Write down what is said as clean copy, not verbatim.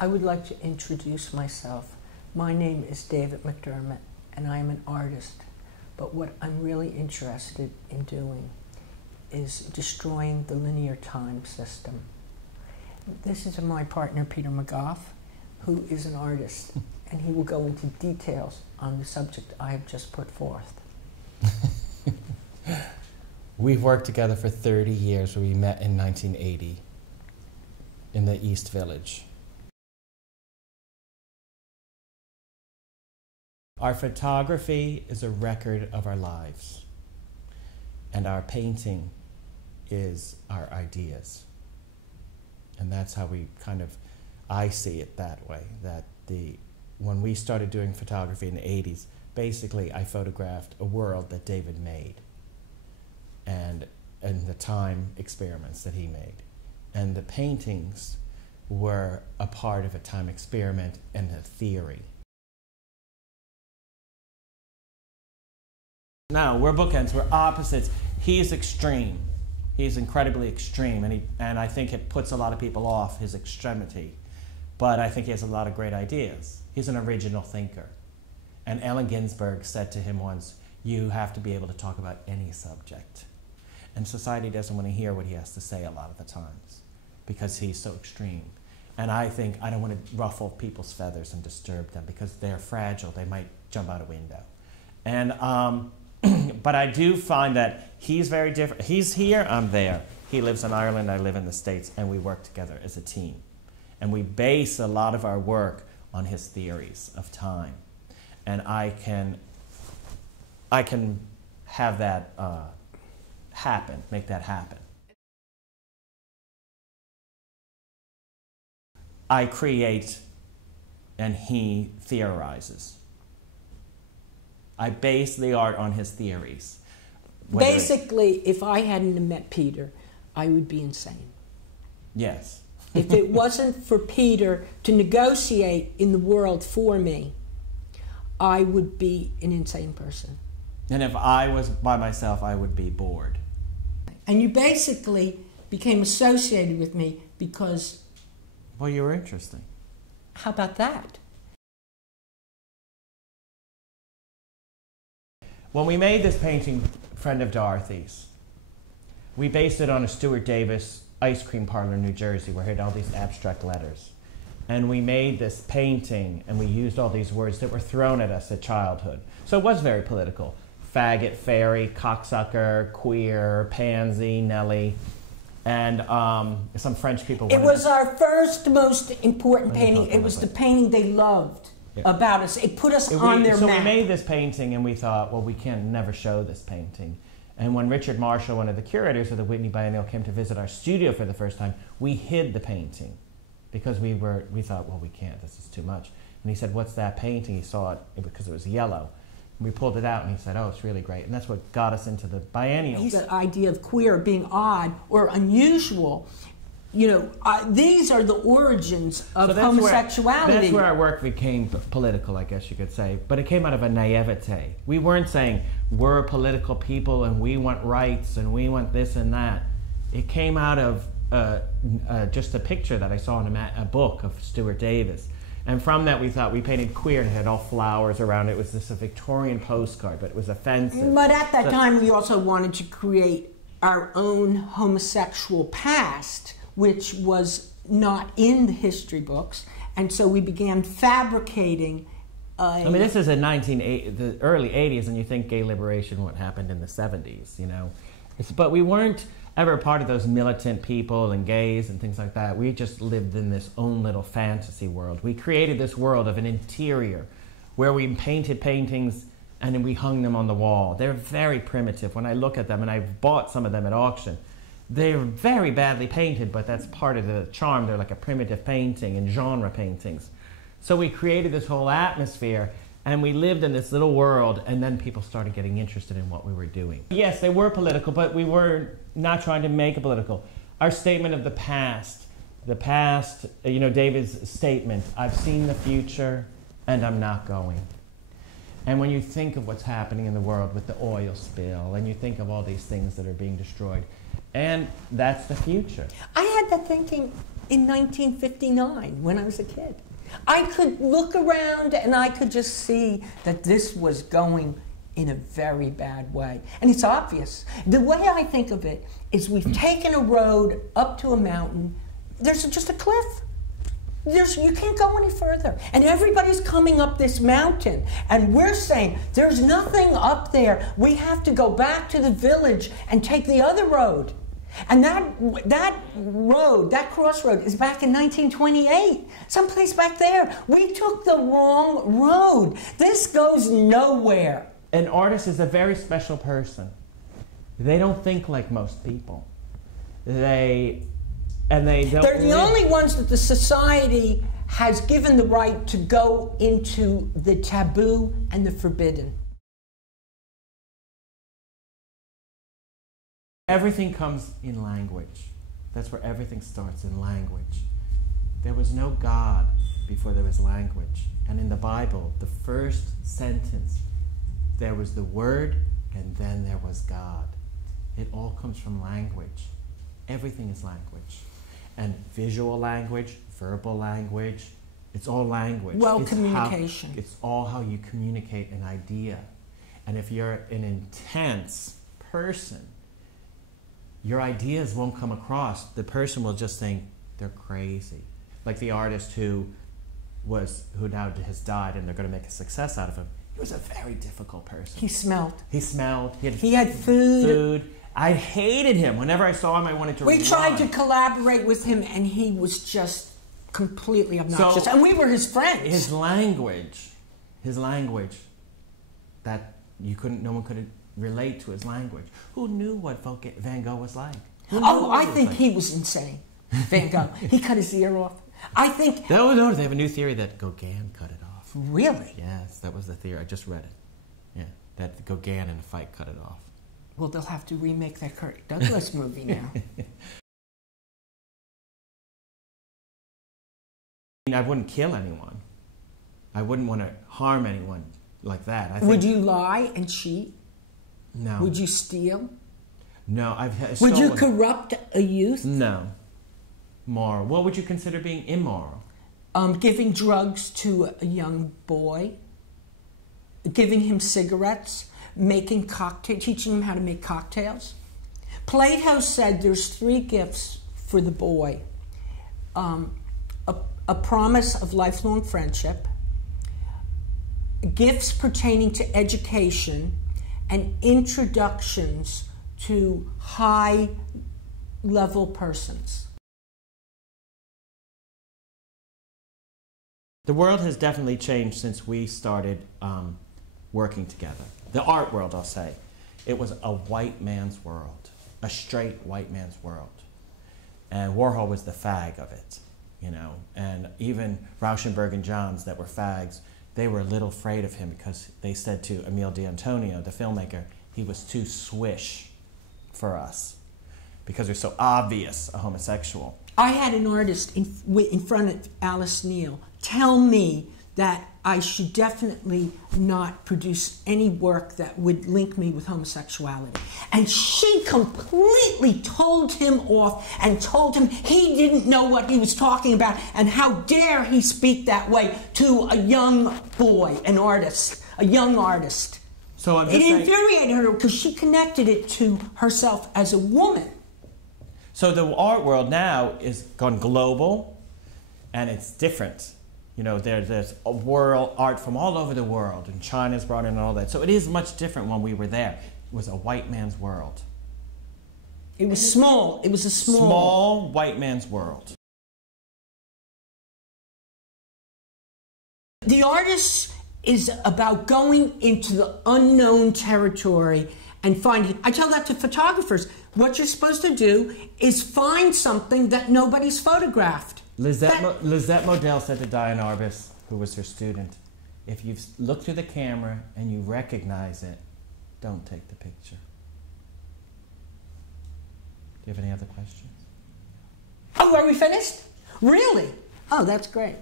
I would like to introduce myself. My name is David McDermott, and I am an artist. But what I'm really interested in doing is destroying the linear time system. This is my partner, Peter McGough, who is an artist, and he will go into details on the subject I have just put forth. We've worked together for 30 years. We met in 1980 in the East Village. Our photography is a record of our lives, and our painting is our ideas. And that's how I see it that way, that when we started doing photography in the 80s, basically I photographed a world that David made and the time experiments that he made. And the paintings were a part of a time experiment and a theory. No, we're bookends, we're opposites. He's extreme. He's incredibly extreme, and I think it puts a lot of people off, his extremity. But I think he has a lot of great ideas. He's an original thinker. And Allen Ginsberg said to him once, you have to be able to talk about any subject. And society doesn't want to hear what he has to say a lot of the times, because he's so extreme. And I think I don't want to ruffle people's feathers and disturb them, because they're fragile, they might jump out a window. And but I do find that he's very different. He's here, I'm there. He lives in Ireland, I live in the States, and we work together as a team. And we base a lot of our work on his theories of time. And I can have that happen, make that happen. I create and he theorizes. I base the art on his theories. Basically, if I hadn't met Peter, I would be insane. Yes. If it wasn't for Peter to negotiate in the world for me, I would be an insane person. And if I was by myself, I would be bored. And you basically became associated with me because... Well, you were interesting. How about that? When we made this painting, Friend of Dorothy's, we based it on a Stuart Davis ice cream parlor in New Jersey where he had all these abstract letters. And we made this painting and we used all these words that were thrown at us at childhood. So it was very political. Faggot, fairy, cocksucker, queer, pansy, Nelly, and some French people. It was our first most important painting. It was the painting they loved. About us. It put us on their map. So we made this painting and we thought, well, we can never show this painting. And when Richard Marshall, one of the curators of the Whitney Biennial, came to visit our studio for the first time, we hid the painting because we thought, well, we can't, this is too much. And he said, what's that painting? He saw it because it was yellow. And we pulled it out and he said, oh, it's really great. And that's what got us into the biennial. The idea of queer being odd or unusual. You know, these are the origins of homosexuality. That's where our work became political, I guess you could say. But it came out of a naivete. We weren't saying, we're political people and we want rights and we want this and that. It came out of just a picture that I saw in a book of Stuart Davis. And from that we thought, we painted queer and it had all flowers around it. It was this a Victorian postcard, but it was offensive. But at that time we also wanted to create our own homosexual past, which was not in the history books, and so we began fabricating. I mean, this is in the early 80s, and you think gay liberation, what happened in the 70s, you know. But we weren't ever part of those militant people and gays and things like that. We just lived in this own little fantasy world. We created this world of an interior where we painted paintings and then we hung them on the wall. They're very primitive. When I look at them, and I've bought some of them at auction, they're very badly painted, but that's part of the charm. They're like a primitive painting and genre paintings. So we created this whole atmosphere, and we lived in this little world, and then people started getting interested in what we were doing. Yes, they were political, but we were not trying to make it political. Our statement of the past, you know, David's statement, I've seen the future, and I'm not going. And when you think of what's happening in the world with the oil spill, and you think of all these things that are being destroyed, and that's the future. I had that thinking in 1959 when I was a kid. I could look around and I could just see that this was going in a very bad way. And it's obvious. The way I think of it is we've taken a road up to a mountain. There's just a cliff. You can't go any further. And everybody's coming up this mountain. And we're saying, there's nothing up there. We have to go back to the village and take the other road. And that road, that crossroad, is back in 1928. Someplace back there. We took the wrong road. This goes nowhere. An artist is a very special person. They don't think like most people. They're the only ones that the society has given the right to go into the taboo and the forbidden. Everything comes in language. That's where everything starts, in language. There was no God before there was language. And in the Bible, the first sentence, there was the Word, and then there was God. It all comes from language. Everything is language. And visual language, verbal language, it's all language. Well, communication. It's all how you communicate an idea. And if you're an intense person, your ideas won't come across. The person will just think they're crazy. Like the artist who now has died and they're going to make a success out of him. He was a very difficult person. He smelled. He smelled. He had food. I hated him. Whenever I saw him, I wanted to run. We tried to collaborate with him, and he was just completely obnoxious. And we were his friends. His language, that no one could relate to his language. Who knew what Van Gogh was like? I think he was insane, Van Gogh. He cut his ear off. I think... No, they have a new theory that Gauguin cut it off. Really? Yes, that was the theory. I just read it. Yeah, that Gauguin in a fight cut it off. Well, they'll have to remake that Kirk Douglas movie now. I wouldn't kill anyone. I wouldn't want to harm anyone like that. Would you lie and cheat? No. Would you steal? No, Would you corrupt a youth? No. Moral. What would you consider being immoral? Giving drugs to a young boy, giving him cigarettes, teaching him how to make cocktails. Plato said there's 3 gifts for the boy. A promise of lifelong friendship, gifts pertaining to education, and introductions to high-level persons. The world has definitely changed since we started working together. The art world, I'll say. It was a white man's world, a straight white man's world. And Warhol was the fag of it, you know. And even Rauschenberg and Johns that were fags, they were a little afraid of him because they said to Emile D'Antonio, the filmmaker, he was too swish for us because they're so obvious a homosexual. I had an artist in front of Alice Neal tell me that I should definitely not produce any work that would link me with homosexuality. And she completely told him off and told him he didn't know what he was talking about and how dare he speak that way to a young boy, an artist, a young artist. So it infuriated her because she connected it to herself as a woman. So the art world now is gone global and it's different. You know, there's a world art from all over the world, and China's brought in and all that. So it is much different when we were there. It was a white man's world. It was small. It was a small white man's world. The artist is about going into the unknown territory and finding. I tell that to photographers. What you're supposed to do is find something that nobody's photographed. Lisette Modell said to Diane Arbus, who was her student, if you look through the camera and you recognize it, don't take the picture. Do you have any other questions? Oh, are we finished? Really? Oh, that's great.